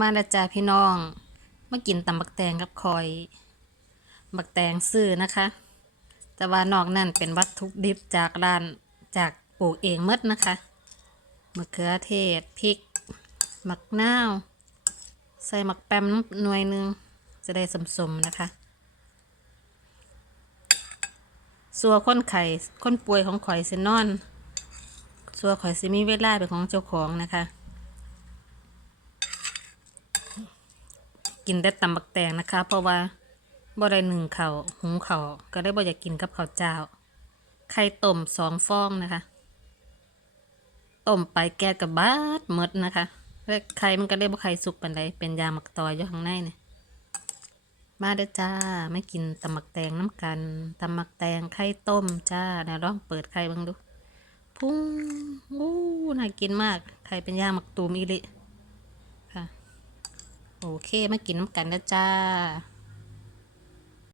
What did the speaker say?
มาล้วจ้าพี่น้อง มากินตำบักแตงกับคอย บักแตงซื้อนะคะ แต่ว่านอกนั่นเป็นวัตถุดิบจากร้านจากปลูกเองหมดนะคะมะเขือเทศพริกมะนาวใส่หมักแปมหน่วยหนึ่งจะได้สมๆนะคะสัวคนไข่คนป่วยของข่อยสินอนสัวข่อยสิมีเวลาเป็นของเจ้าของนะคะ กินได้ตำบักแตงนะคะ เพราะว่าบ่ได้หนึ่งเขาหุงเขาก็ได้บ่อยากกินกับข้าวเจ้า ไข่ต้มสองฟองนะคะต้มไปแกะกับบาดมดนะคะและไข่มันก็ได้บ่ไข่สุกปานใดเป็นยางมักตอยอยู่ข้างในเนี่ยมาเด้อจ้าไม่กินตำบักแตงน้ำกันตำบักแตงไข่ต้มจ้าเดี๋ยวลองเปิดไข่บ้างดู พุ่งอู้น่ากินมาก ไข่เป็นยางมักตูมอีลิ โอเค มากินน้ำกันนะจ้า